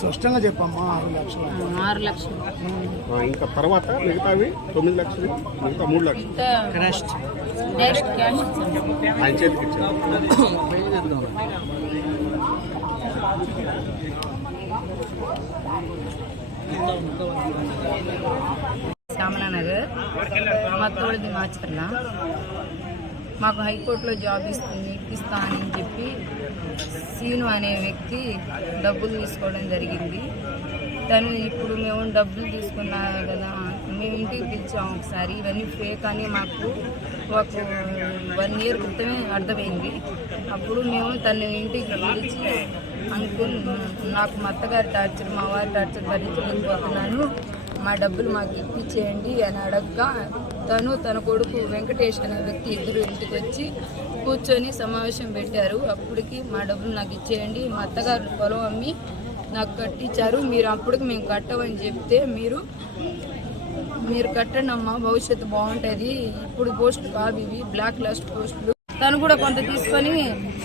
స్పష్టంగా చెప్పమ్మా. 6 లక్షలు. ఇంకా తర్వాత మిగతావి 9 లక్షలు, మిగతా 3 లక్షలు నెక్స్ట్ క్యాష్ ఆయన చేతికి ఇచ్చారు. శ్యామలానగర్ మా తోడిది మాచర్ల. మాకు హైకోర్టులో జాబ్ ఇస్తా అని చెప్పి సీను అనే వ్యక్తి డబ్బులు తీసుకోవడం జరిగింది. తను ఇప్పుడు మేము డబ్బులు తీసుకున్నా కదా, మేము ఇంటికి పిలిచాము ఒకసారి. ఇవన్నీ ఫేక్ అని మాకు ఒక 1 year క్రితమే అర్థమైంది. అప్పుడు మేము తను ఇంటికి పిలిచి, అంకుల్ నాకు మా అత్తగారి టార్చర్, మా వారి టార్చర్ భరించలేకపోతున్నాను, మా డబ్బులు మాకు ఇప్పించేయండి అని అడగగా తను తన కొడుకు వెంకటేష్ అనే వ్యక్తి ఇద్దరు ఇంటికి వచ్చి కూర్చొని సమావేశం పెట్టారు. అప్పటికి మా డబ్బులు నాకు ఇచ్చేయండి, మా అత్తగారు పొలం అమ్మి నాకు కట్టించారు, మీరు అప్పటికి మేము కట్టమని చెప్తే మీరు కట్టండి అమ్మా, భవిష్యత్తు బాగుంటుంది, ఇప్పుడు పోస్టులు కాదు ఇవి బ్లాక్ లిస్ట్ పోస్టులు. తను కూడా కొంత తీసుకొని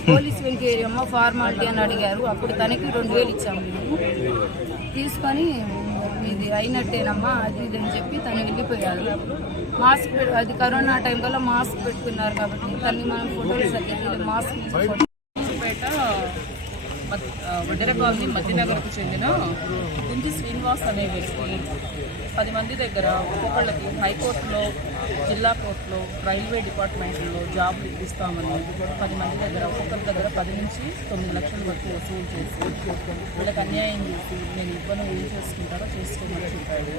పోలీస్ ఎంక్వైరీ అమ్మ ఫార్మాలిటీ అని అడిగారు. అప్పుడు తనకి 2000 ఇచ్చాము. తీసుకొని ఇది అయినట్టేనమ్మా అది ఇది అని చెప్పి తను వెళ్ళిపోయారు. మాస్క్ అది కరోనా టైం కల్లా మాస్క్ పెట్టుకున్నారు కాబట్టి తల్లి మనం ఫోటోలు సర్టిఫికేట్ మాస్క్ వడ్డెర కాలనీ మధ్యనగర్కు చెందిన గుంటి శ్రీనివాస్ అనే వ్యక్తి 10 మంది దగ్గర ఒక్కొక్కళ్ళకి హైకోర్టులో, జిల్లా కోర్టులో, రైల్వే డిపార్ట్మెంట్లో జాబులు ఇప్పిస్తామని 10 మంది దగ్గర ఒక్కొక్కరి దగ్గర 10 నుంచి 9 లక్షల వరకు వసూలు చేసి వీళ్ళకి అన్యాయం చేసి నేను ఇవ్వను, ఏం చేసుకుంటారో చేసుకోమని చెప్పాడు.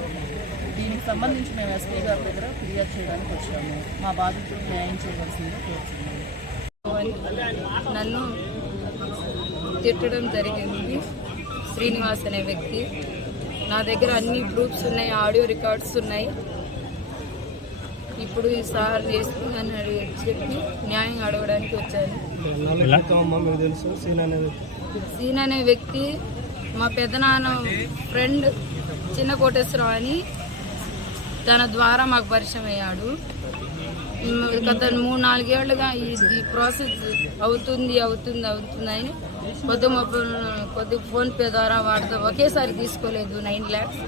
దీనికి సంబంధించి మేము ఎస్పీ గారి దగ్గర ఫిర్యాదు చేయడానికి వచ్చాము. మా బాధితులు న్యాయం చేయవలసిందో కోరుతున్నాము. నన్ను తిట్టడం జరిగింది. శ్రీనివాస్ అనే వ్యక్తి నా దగ్గర అన్ని ప్రూఫ్స్ ఉన్నాయి, ఆడియో రికార్డ్స్ ఉన్నాయి. ఇప్పుడు ఈ సార్ చేస్తుందని చెప్పి న్యాయం అడగడానికి వచ్చాను. సీన్ అనే వ్యక్తి మా పెద్దనాన్న ఫ్రెండ్ చిన్న కోటేశ్వరరావు అని తన ద్వారా మాకు పరిచయం అయ్యాడు. గత 3-4 ఏళ్లుగా ఈ ప్రాసెస్ అవుతుంది అని కొద్ది ఫోన్పే ద్వారా వాడితే ఒకేసారి తీసుకోలేదు. 9 lakhs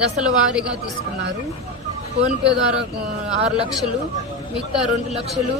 దశల వారీగా తీసుకున్నారు. ఫోన్పే ద్వారా 6 లక్షలు, మిగతా 2 లక్షలు